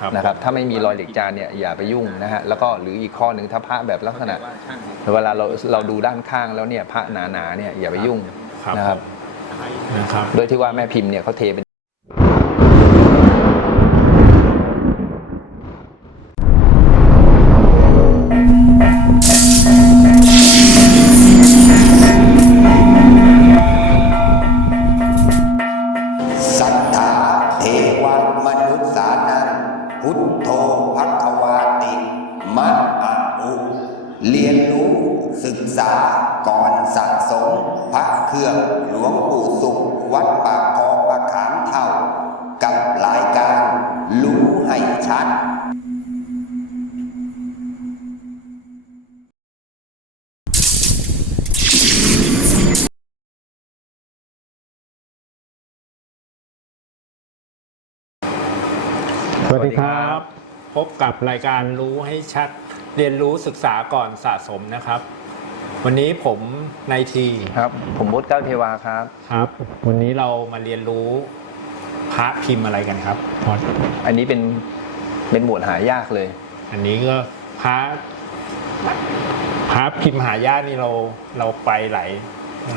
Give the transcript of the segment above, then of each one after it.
ครับนะครับ ถ้าไม่มีรอยเหล็กจานเนี่ยอย่าไปยุ่งนะฮะแล้วก็หรืออีกข้อหนึ่งถ้าพระแบบลักษณะ เวลาเราเราดูด้านข้างแล้วเนี่ยพระหนาๆเนี่ยอย่าไปยุ่งครับนะครับนะครับ โดยที่ว่าแม่พิมพ์เนี่ยเขาเทเป็นสัทธาเทวมนุษย์สานัง พุทโธพัทวาติมะอะอุเรียนรู้ศึกษาก่อนสะสมพระเครื่องหลวงปู่สุขวัดปากคอประขามเท่า สวัสดีครับ พบกับรายการรู้ให้ชัดเรียนรู้ศึกษาก่อนสะสมนะครับ วันนี้ผมนายทีครับ ผมมดเก้าเทวาครับครับ วันนี้เรามาเรียนรู้พระพิมพ์อะไรกันครับพอดอันนี้เป็นเป็นหมวดหายากเลย อันนี้ก็พระพระพิมพ์หายากนี่เราเราไปหลาย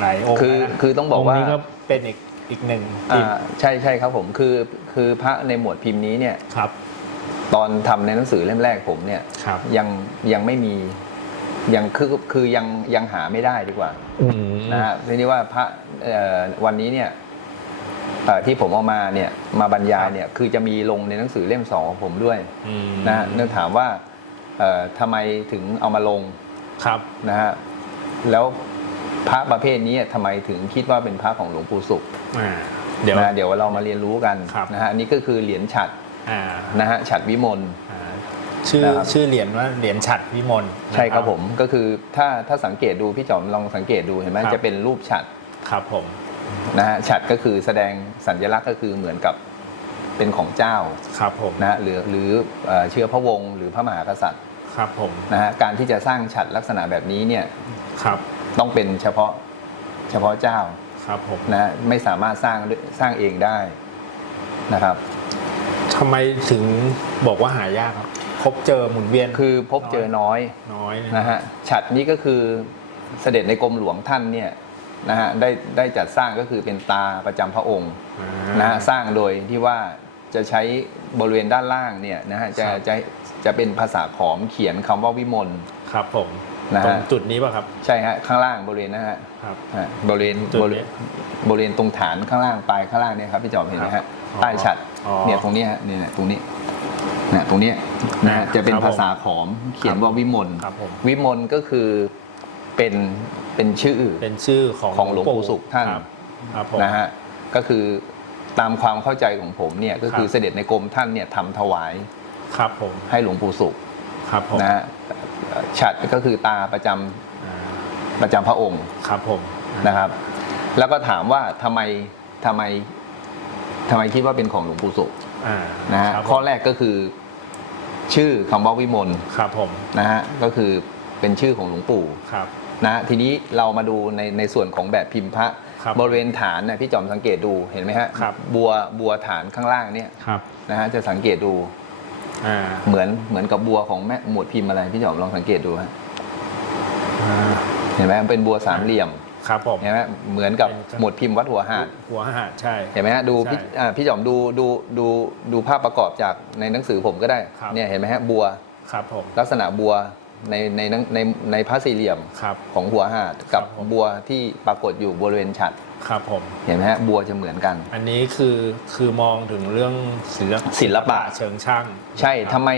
หลายองค์คือแล้วนะคือต้องบอกว่างค์นี้ก็เป็นอีก อีกหนึ่งพิอ่ามพ์ใช่ใช่ครับผมคือคือพระในหมวดพิมพ์นี้เนี่ยครับตอนทำในหนังสือเล่มแรกผมเนี่ยครับ ยังยังไม่มียังคือคือยังยังหาไม่ได้ดีกว่าอืมนะฮะทีนี้ว่าพระเอ่อวันนี้เนี่ยเอ่อที่ผมเอามาเนี่ยมาบรรยายเนี่ยคือจะมีลงในหนังสือเล่มสองของผมด้วยอืมนะฮะเนื่องถามว่าเอ่อทำไมถึงเอามาลง ครับ นะฮะแล้ว พระประเภทนี้ทำไมถึงคิดว่าเป็นพระของหลวงปู่สุขอ่าเดี๋ยว นะเดี๋ยวเรามาเรียนรู้กันครับ นะฮะอันนี่ก็คือเหรียญฉัดอ่านะฮะฉัดวิมล อ่าชื่อนะครับ ชื่อเหรียญว่าเหรียญฉัดวิมลนะ ใช่ครับผมก็คือถ้าถ้าสังเกตดูพี่จอมลองสังเกตดูเห็นไหมครับ จะเป็นรูปฉัดครับผมนะฮะฉัดก็คือแสดงสัญลักษณ์ก็คือเหมือนกับเป็นของเจ้าครับผมนะฮะหรือหรือเอ่อเชื้อพระวงศ์หรือพระมหากษัตริย์ครับผมนะฮะการที่จะสร้างฉัดลักษณะแบบนี้เนี่ยครับ ต้องเป็นเฉพาะเฉพาะเจ้าครับผมนะฮะไม่สามารถสร้างด้วยสร้างเองได้นะครับทำไมถึงบอกว่าหายากครับ พบเจอหมุนเวียนคือพบเจอน้อยน้อยนะฮะฉัดนี้ก็คือเสด็จในกรมหลวงท่านเนี่ยนะฮะได้ได้จัดสร้างก็คือเป็นตาประจำพระองค์อ่านะฮะสร้างโดยที่ว่าจะใช้บริเวณด้านล่างเนี่ยนะฮะจะครับจะจะเป็นภาษาขอมเขียนคำว่าวิมลครับผม นะฮะตรงจุดนี้ป่ะครับ ใช่ฮะข้างล่างบริเวณนะฮะครับ ฮะบริเวณจุดบนี้ริเวณบริเวณตรงฐานข้างล่างปลายข้างล่างเนี่ยครับพี่จอมเห็นไหมครัฮะบอ๋อใต้ฉัดอ๋อเนี่ยตรงเนี้ยฮะเนี่ยตรงนี้เนี่ยตรงเนี้ยนะฮะจะเป็นครับผมภาษาขอมเขียนว่าวิมลครับผม วิมลก็คือเป็นเป็นชื่อ เป็นชื่อของของหลวงปู่สุขท่าน ครับครับผม นะฮะก็คือตามความเข้าใจของผมเนี่ยก็คือครับ เสด็จในกรมท่านเนี่ยทำถวายครับผมให้หลวงปู่สุข ครับผม นะฮะเอ่อ ฉัดก็คือตาประจำอ่าประจำพระองค์ครับผมนะครับ แล้วก็ถามว่าทำไมทำไมทำไมคิดว่าเป็นของหลวงปู่สุขอ่านะฮะครับผมข้อแรกก็คือชื่อคำว่าวิมลครับผมนะฮะก็คือเป็นชื่อของหลวงปู่ ครับ นะฮะทีนี้เรามาดูในในส่วนของแบบพิมพ์พระครับบริเวณฐานนะพี่จอมสังเกตดูเห็นไหมฮะครับ บัวบัวฐานข้างล่างเนี่ยครับนะฮะจะสังเกตดูอ่า เหมือนเหมือนกับบัวของแม่หมวดพิมพ์อะไรพี่จอมลองสังเกตดูฮะอ่าเห็นไหมมันเป็นบัวสามเหลี่ยมครับผมเห็นไหมเหมือนกับเป็นหมวดพิมพ์วัดหัวหาดหัวหาดใช่เห็นไหมฮะดูพี่ใช่อ่าพี่จอมดูดูดูดูภาพประกอบจากในหนังสือผมก็ได้ครับเนี่ยเห็นไหมฮะบัวครับผมลักษณะบัวในในหนังในในพระสี่เหลี่ยมครับของหัวหาดกับครับผมบัวที่ปรากฏอยู่บริเวณฉัด ครับผม เห็นไหมฮะบัวจะเหมือนกัน อันนี้คือคือมองถึงเรื่องศิลปศิลปะ เชิงช่างใช่ครับทำไม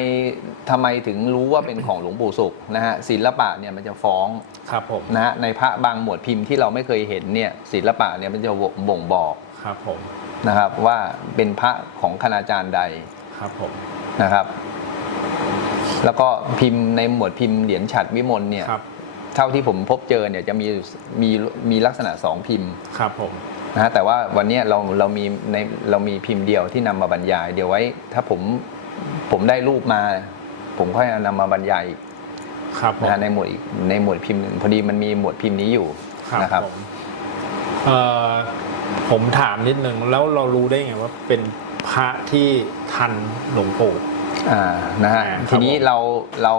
ทำไมถึงรู้ว่าเป็นของหลวงปู่สุขนะฮะศิลปะเนี่ยมันจะฟ้องครับผมนะฮะในพระบางหมวดพิมพ์ที่เราไม่เคยเห็นเนี่ยศิลปะเนี่ยมันจะบ่งบอกครับผมนะครับว่าเป็นพระของคณาจารย์ใดครับผมนะครับ แล้วก็พิมพ์ในหมวดพิมพ์เหรียญฉัดวิมลเนี่ยครับ เท่าที่ผมพบเจอเนี่ยจะมีมีมีลักษณะสองพิมพ์ครับผมนะฮะแต่ว่าวันเนี้ยเราเรามีในเรามีพิมพ์เดียวที่นำมาบรรยาย เดี๋ยวไว้ ถ้าผมผมได้รูปมา ผมค่อยเอานำมาบรรยายอีกครับผมนะฮะในหมวดอีกในหมวดพิมพ์หนึ่งพอดีมันมีหมวดพิมพ์นี้อยู่นะครับผมเอ่อผมถามนิดนึงแล้วเรารู้ได้ไงว่าเป็นพระที่ทันหลวงปู่อ่านะฮะอ่าครับทีนี้ผมเราเรา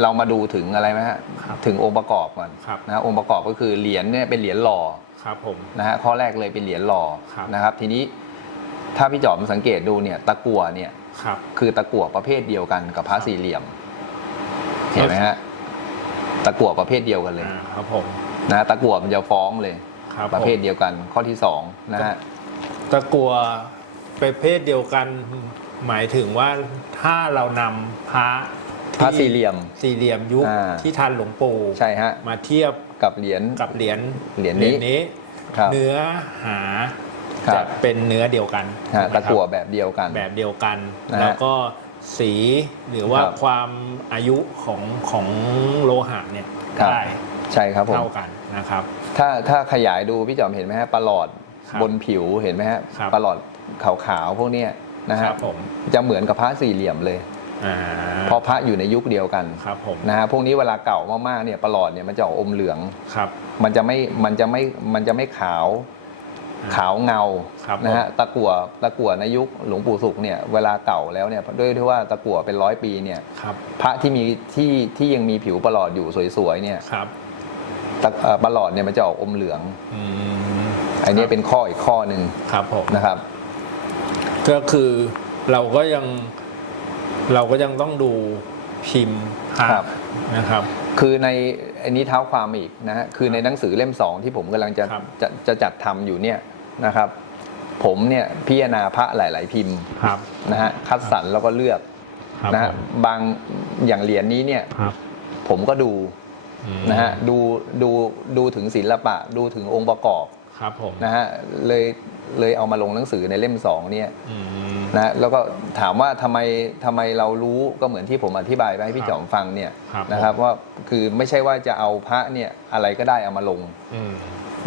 เรามาดูถึงอะไรไหมฮะครับถึงองค์ประกอบก่อนครับ นะฮะองค์ประกอบก็คือเหรียญเนี่ยเป็นเหรียญหล่อครับผม นะฮะข้อแรกเลยเป็นเหรียญหล่อครับ นะครับ ทีนี้ถ้าพี่จอมสังเกตดูเนี่ยตะกั่วเนี่ยครับ คือตะกั่วประเภทเดียวกันกับพระสี่เหลี่ยม เห็นไหมฮะตะกั่วประเภทเดียวกันเลยอ่าครับผมนะฮะตะกั่วมันจะฟ้องเลย ครับประเภทผมเดียวกันข้อที่สองนะฮะตะกัวประเภทเดียวกัน หมายถึงว่าถ้าเรานำพระ พระที่สี่เหลี่ยม สี่เหลี่ยมยุคอ่า ที่ทันหลวงปู่ใช่ฮะมาเทียบกับเหรียญ กับเหรียญเหรียญนี้ครับเนื้อหาครับ จะเป็นเนื้อเดียวกันฮะถูตะไหมครับกั่วแบบเดียวกัน แบบเดียวกัน นะฮะแล้วก็สีหรือว่าครับความอายุของของโลหะเนี่ยครับ ได้ใช่ครับผม เท่ากันนะครับ ถ้าถ้าขยายดูพี่จอมเห็นไหมฮะประหลอดครับบนผิวเห็นไหมฮะครับ ประหลอดขาวๆพวกเนี้ยนะคฮะรับผมจะเหมือนกับพระสี่เหลี่ยมเลยอ่า เพราะพระอยู่ในยุคเดียวกันครับผมนะฮะพวกนี้เวลาเก่ามากๆเนี่ยประหลอดเนี่ยมันจะออกอมเหลืองครับ มันจะไม่มันจะไม่มันจะไม่ขาวอ่าขาวเงาครับนะฮะผมตะกั่วตะกั่วในยุคหลวงปู่สุขเนี่ยเวลาเก่าแล้วเนี่ยด้วยที่ว่าตะกั่วเป็นร้อยปีเนี่ยครับพระที่มีที่ที่ยังมีผิวประหลอดอยู่สวยๆเนี่ยครับตะเอ่อประหลอดเนี่ยมันจะออกอมเหลืองอืมอันนี้เป็นข้ออีกข้อหนึ่งครับผมนะครับ ก็คือเราก็ยัง เราก็ยังต้องดูพิมพ์ภาครัพบนะครับ คือในอันนี้เท้าความอีกนะฮะคือในหนังสือเล่มสองที่ผมกำลังจะครับจะจะจัดทำอยู่เนี่ยนะครับ ผมเนี่ยพิจารณาพระหลาย ๆ พิมพ์ครับนะฮะคัดสรรแล้วก็เลือกครับนะฮะผมบางอย่างเหรียญนี้เนี่ยครับผมก็ดูอืมนะฮะดูดูดูถึงศิลปะ ดูถึงองค์ประกอบครับผมนะฮะเลยเลยเอามาลงหนังสือในเล่มสองเนี่ย อืม นะแล้วก็ถามว่าทำไมทำไมเรารู้ก็เหมือนที่ผมอธิบายไปให้พี่ครับจอมฟังเนี่ยครับนะครับผมว่าคือไม่ใช่ว่าจะเอาพระเนี่ยอะไรก็ได้เอามาลงอืม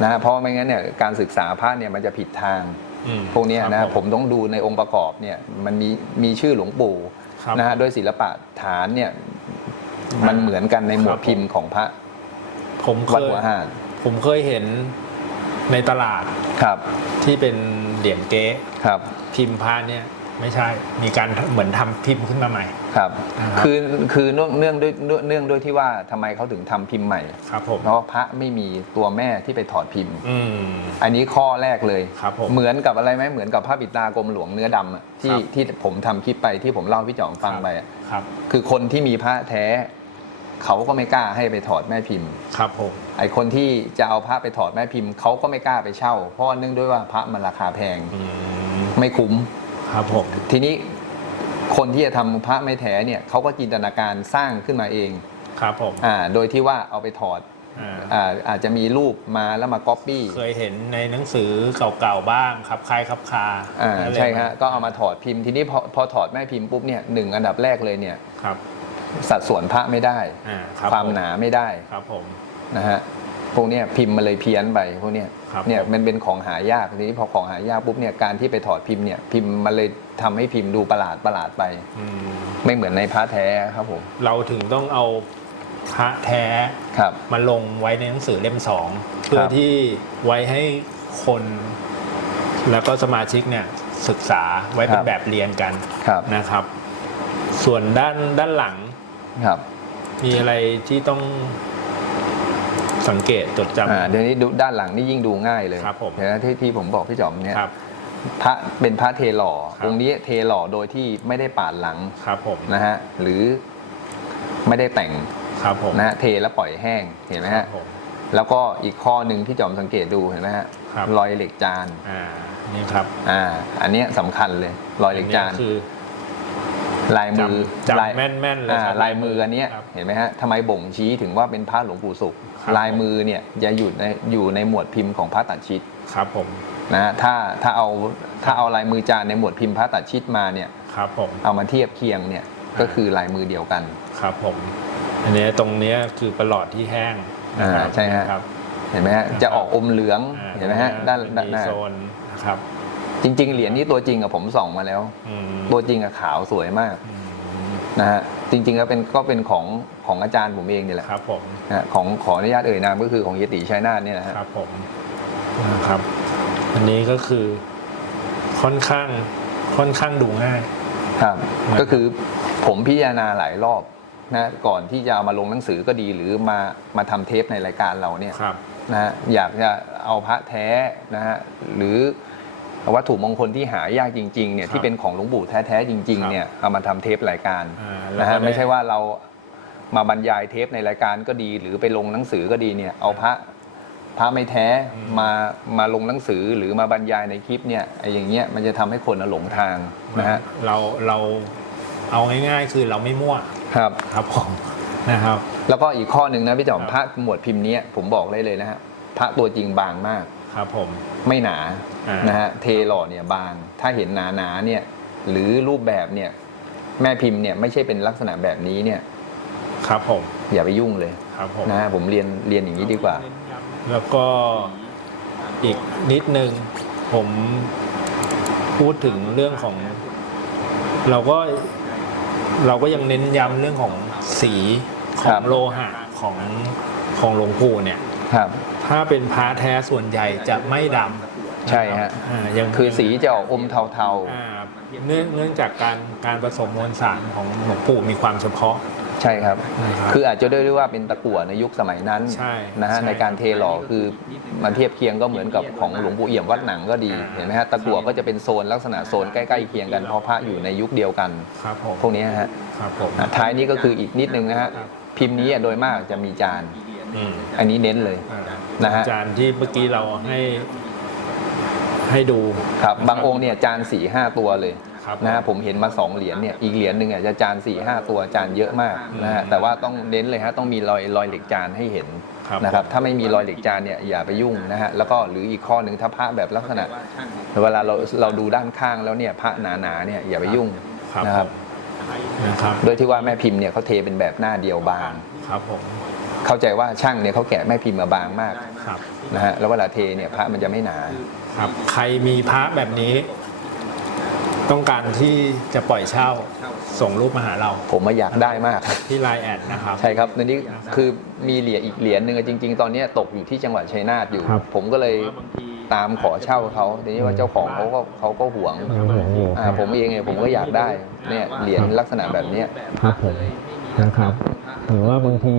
นะฮะเพราะไม่งั้นเนี่ยการศึกษาพระเนี่ยมันจะผิดทางอืมพวกเนี้ยครับนะผผมมต้องดูในองค์ประกอบเนี่ยมันมีมีชื่อหลวงปู่ครับนะฮะโดยศิลปะฐานเนี่ยมันเหมือนกันในหมวครัดบผมพิมพ์ของพระ ผมเควัดยหัวหาดผมเคยเห็นในตลาดครับ ที่เป็น เหรียญเก๊ครับ พิมพ์พระเนี่ยไม่ใช่ มีการเหมือนทำพิมพ์ขึ้นมาใหม่ ครับ คือคือเนื่องเนื่องด้วยเนื่องด้วยที่ว่าทำไมเขาถึงทำพิมพ์ใหม่ ครับผม เพราะพระไม่มีตัวแม่ที่ไปถอดพิมพ์ อือันนี้ข้อแรกเลยครับผมเหมือนกับอะไรไหมเหมือนกับพระปิดากรมหลวงเนื้อดำที่ที่ผมทำคลิปไปที่ผมเล่าพี่จ่องฟังไปอะครับ คือคนที่มีพระแท้ เขาก็ไม่กล้าให้ไปถอดแม่พิมพ์ ครับผม ไอคนที่จะเอาพระไปถอดแม่พิมพ์เขาก็ไม่กล้าไปเช่า เพราะว่าเนื่องด้วยว่าพระมันราคาแพงอืมไม่คุ้ม ครับผม ทีนี้คนที่จะทำพระไม่แท้เนี่ยเขาก็จินตนาการสร้างขึ้นมาเองครับผมอ่าโดยที่ว่าเอาไปถอดอ่าอ่าอาจจะมีรูปมาแล้วมาก๊อปปี้เคยเห็นในหนังสือเก่าๆบ้างครับคล้ายครับคาอ่าอะไรใช่ฮะก็เอามาถอดพิมพ์ทีนี้พอพอถอดแม่พิมพ์ปุ๊บเนี่ยหนึ่งอันดับแรกเลยเนี่ย ครับ สัดส่วนพระไม่ได้ อ่าครับความผหนาไม่ได้ครับผม นะฮะพวกเนี้ยพิมพ์มาเลยเพี้ยนไปพวกเนี้ยครับเนี่ยผม มันเป็นของหายากทีนี้พอของหายากปุ๊บเนี่ยการที่ไปถอดพิมพ์เนี่ยพิมพ์มันเลยทำให้พิมพ์ดูประหลาดประหลาดไป อืมไม่เหมือนในพระแท้ครับผมเราถึงต้องเอาพระแท้ ครับ มาลงไว้ในหนังสือเล่มสองเพื่อครับที่ไว้ให้คน แล้วก็สมาชิกเนี่ยศึกษาไว้เป็นแบบเรียนกันครับ นะครับ ส่วนด้านด้านหลัง ครับมีอะไรที่ต้องสังเกตจดจำ อ่าเดี๋ยวนี้ดูด้านหลังนี่ยิ่งดูง่ายเลยครับผมเห็นไหมที่ที่ผมบอกพี่จอมเนี่ยครับ พระเป็นพระเทหล่อครับ องค์นี้เทหล่อโดยที่ไม่ได้ปาดหลังครับผมนะฮะหรือไม่ได้แต่งครับผมนะฮะเทแล้วปล่อยแห้งเห็นไหมครัฮะบผม แล้วก็อีกข้อหนึ่งที่จอมสังเกตดูเห็นไหมฮะครับ รอยเหล็กจานอ่านี่ครับอ่าอันเนี้ยสำคัญเลยรอยเหล็กจาน อัคือ ลายมือจำลายจำแม่นๆเลยอ่าครับลายมืออันเนี้ยครับเห็นไหมฮะทำไมบ่งชี้ถึงว่าเป็นพระหลวงปู่สุขครับลายมือเนี่ยจะอยู่ในอยู่ในหมวดพิมพ์ของพระตัดชิตครับผมนะฮะถ้าถ้าเอาถ้าเอาลายมือจานในหมวดพิมพ์พระตัดชิตมาเนี่ยครับผมเอามาเทียบเคียงเนี่ยก็คือลายมือเดียวกันครับผมอันนี้ตรงเนี้ยคือประหลอดที่แห้งนะครับอ่าใช่ฮะครับเห็นไหมฮะนะครับจะออกอมเหลืองอ่าเห็นไหมฮะด้านด้านมีหน้าโซนนะครับ จริง ๆ เหรียญนี้ตัวจริงอะผมส่องมาแล้ว อืมตัวจริงอะขาวสวยมากอืมนะฮะจริงๆแล้วเป็นก็เป็นของของอาจารย์ผมเองนี่แหละครับผมนะฮะของขออนุญาตเอ่ยนามก็คือของเยติชัยนาทเนี่ยนะฮะครับผมนะครับ อันนี้ก็คือค่อนข้างค่อนข้างดูง่าย ครับก็คือผมพิจารณาหลายรอบนะก่อนที่จะเอามาลงหนังสือก็ดีหรือมามาทำเทปในรายการเราเนี่ย ครับ นะฮะอยากจะเอาพระแท้นะฮะหรือ วัตถุมงคลที่หายากจริงๆเนี่ยครับที่เป็นของหลวงปู่แท้ๆจริงๆเนี่ยเอามาทำเทปรายการอ่าแล้วนะฮะก็ได้ไม่ใช่ว่าเรามาบรรยายเทปในรายการก็ดี หรือไปลงหนังสือก็ดีเนี่ยเอาพระพระไม่แท้มามาลงหนังสือหรือมาบรรยายในคลิปเนี่ยไอ้อย่างเงี้ยมันจะทำให้คนน่ะหลงทางนะฮะเราเราเอาง่ายๆ คือเราไม่มั่วครับครับผมนะครับ แล้วก็อีกข้อหนึ่งนะพี่จอมครับพระหมวดพิมพ์เนี้ยผมบอกได้เลยนะฮะพระตัวจริงบางมาก ครับผม ไม่หนาอ่าน นะฮะเทหล่อเนี่ยบาง ถ้าเห็นหนาหนาๆเนี่ยหรือรูปแบบเนี่ยแม่พิมพ์เนี่ยไม่ใช่เป็นลักษณะแบบนี้เนี่ยครับผมอย่าไปยุ่งเลยครับผม นะฮะผมเรียนเรียนอย่างนี้ดีกว่า แล้วก็อีกนิดนึงผมพูดถึงเรื่องของ เราก็เราก็ยังเน้นย้ำเรื่องของสีขครัองบ โลหะของของหลวงปู่เนี่ย ครับ ถ้าเป็นพระแท้ส่วนใหญ่จะไม่ดำใช่ฮะอ่ายังคือสีจะออกอมเทาอ่าเนื่องเนื่องจากการการผสมมวลสารของหลวงปู่มีความเฉพาะ ๆ ใช่ครับ นะครับคืออาจจะด้วยด้วยว่าเป็นตะกั่วในยุคสมัยนั้นใช่นะฮะใช่ในการเทหล่อคือมาเทียบเคียงก็เหมือนกับของหลวงปู่เอี่ยมวัดหนังก็ดีอ่า เห็นไหมฮะตะกั่วก็จะเป็นโซนลักษณะโซนใกล้ๆเคียงกันเพราะพระอยู่ในยุคเดียวกัน ครับผมพวกนี้ฮะครับผม อะท้ายนี้ก็คืออีกนิดนึงนะฮะพิมพ์นี้อะโดยมากจะมีจาน อืมอันนี้เน้นเลย อ่า นะฮะอาจารย์ที่เมื่อกี้เราให้ให้ดู ครับบางองค์เนี่ยจานสี่ห้าตัวเลยครับนะฮะผมเห็นมาสองเหรียญเนี่ยอีกเหรียญหนึ่งอะจะจานสี่ห้าตัวจานเยอะมากนะฮะแต่ว่าต้องเน้นเลยฮะต้องมีรอยรอยเหล็กจานให้เห็นครับนะครับถ้าไม่มีรอยเหล็กจานเนี่ยอย่าไปยุ่งนะฮะแล้วก็หรืออีกข้อหนึ่งถ้าพระแบบลักษณะ เวลาเราเราดูด้านข้างแล้วเนี่ยพระหนาๆเนี่ยอย่าไปยุ่งครับ นะครับนะครับโดยที่ว่าแม่พิมพ์เนี่ยเขาเทเป็นแบบหน้าเดียวบางครับผม เข้าใจว่าช่างเนี่ยเขาแกะแม่พิมพ์มาบางมากครับนะฮะแล้วเวลาเทเนี่ยพระมันจะไม่หนา ครับ ใครมีพระแบบนี้ ต้องการที่จะปล่อยเช่าส่งรูปมาหาเรา ผมมาอยากได้มาก ที่ไลน์แอดนะครับ ใช่ครับในนี้คือมีเหรียญอีกเหรียญหนึ่งอะจริง ๆ ตอนเนี้ยตกอยู่ที่จังหวัดชัยนาทอยู่ ครับ ผมก็เลยตามขอเช่าเขาทีนี้ว่าเจ้าของเขาก็เขาก็หวง ยังห่วงอยู่อ่าผมเองเนี่ยผมก็อยากได้เนี่ยเหรียญลักษณะแบบเนี้ย ครับผม นะครับ หรือว่าบางที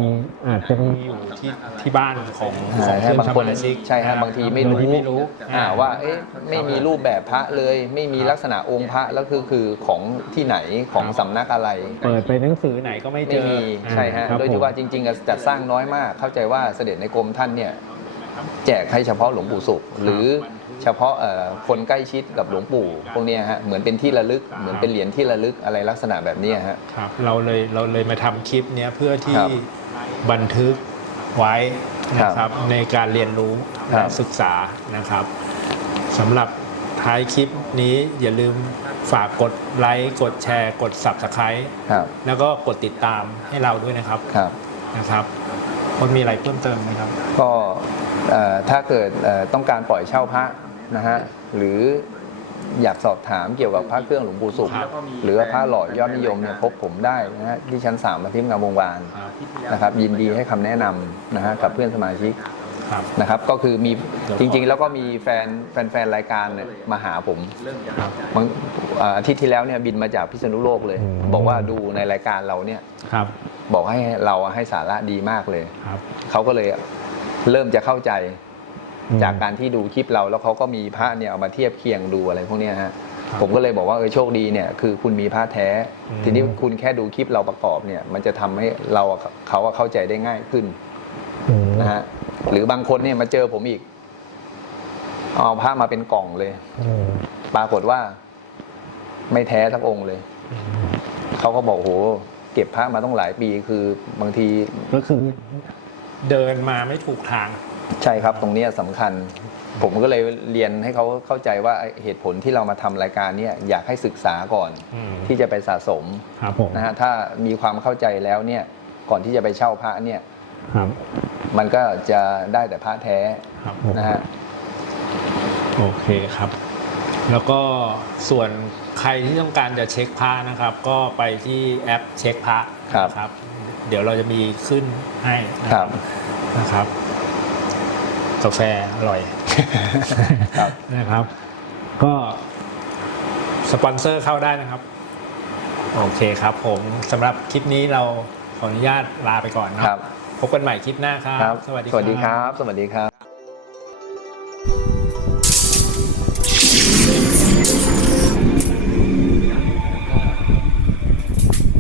อาจจะมีอยู่ที่ที่บ้านของของใช่เพื่อนบางสคนมาชิกใช่ฮะบางทีไม่โดรู้ยที่ไม่รู้อ่าว่าเอ๊ะไม่มีรูปแบบพระเลย ไม่มีลักษณะองค์พระแล้วคือคือของที่ไหนของสำนักอะไร เปิดไปหนังสือไหนก็ไม่เจไม่อมีใช่ฮะครับโดยที่ว่าจริงๆอะจัดสร้างน้อยมาก เข้าใจว่าเสด็จในกรมท่านเนี่ย แจกให้เฉพาะหลวงปู่สุข หรือเฉพาะเอ่อคนใกล้ชิดกับหลวงปู่พวกเนี้ยฮะเหมือนเป็นที่ระลึกเหมือนเป็นเหรียญที่ระลึกอะไรลักษณะแบบเนี้ยฮะครับเราเลยเราเลยมาทำคลิปเนี้ยเพื่อที่ครับบันทึกไว้นะคครัรับบในการเรียนรู้ครัและบศึกษานะครับสำหรับท้ายคลิปนี้อย่าลืมฝากกดไลค์กดแชร์กด Subscribe ครับแล้วก็กดติดตามให้เราด้วยนะครับครับนะครับคนมีอะไรเพิ่มเติมไหมครับ ก็เอ่อ ถ้าเกิดเอ่อต้องการปล่อยเช่าพระนะฮะหรืออยากสอบถามเกี่ยวกับพระเครื่องหลวงปู่สุขครับหรือว่าพระหล่อยอดนิยมเนี่ยพบผมได้นะฮะที่ชั้น3มาทิพย์งามวงวานครับนะครับ ยินดีให้คำแนะนำนะฮะกับเพื่อนสมาชิกครับนะครับ ก็คือมีเดี๋ยวขอจริง ๆ แล้วก็มีแฟนแฟนๆรายการเนี่ยมาหาผมครับบางอ่าอาทิตย์ที่แล้วเนี่ยบินมาจากพิษณุโลกเลยอืมบอกว่าดูในรายการเราเนี่ยครับบอกให้เราให้สาระดีมากเลยครับเขาก็เลย เริ่มจะเข้าใจอืมจากการที่ดูคลิปเราแล้วเขาก็มีพระเนี่ยเอามาเทียบเคียงดูอะไรพวกเนี้ยฮะครับผมก็เลยบอกว่าเออโชคดีเนี่ยคือคุณมีพระแท้อืมทีนี้คุณแค่ดูคลิปเราประกอบเนี่ย มันจะทำให้เราอะเขาอะเข้าใจได้ง่ายขึ้นอืมนะฮะหรือบางคนเนี่ยมาเจอผมอีก เอาผ้ามาเป็นกล่องเลยอืมปรากฏว่า ไม่แท้สักองค์เลยเขาก็บอกโหเก็บผ้ามาต้องหลายปีคือบางทีก็คือ เดินมาไม่ถูกทาง ใช่ครับตรงเนี้ยสำคัญ ผมก็เลยเรียนให้เขาเข้าใจว่าไอ้เหตุผลที่เรามาทำรายการเนี้อยากให้ศึกษาก่อนอืม ที่จะไปสะสมครับผมนะฮะถ้ามีความเข้าใจแล้วเนี่ยก่อนที่จะไปเช่าพระเนี่ยครับมันก็จะได้แต่พระแท้ครับผมนะฮะ โอเคครับ แล้วก็ส่วนใครที่ต้องการจะเช็คพระนะครับ ก็ไปที่แอปเช็คพระครับ นะครับ เดี๋ยวเราจะมีขึ้นให้นะครับ นะครับ กาแฟอร่อยครับ นะครับ ก็สปอนเซอร์เข้าได้นะครับ โอเคครับ ผมสำหรับคลิปนี้เราขออนุญาตลาไปก่อนเนาะครับ พบกันใหม่คลิปหน้าครับครับสวัสดีสวัสดีครับ สวัสดีครับ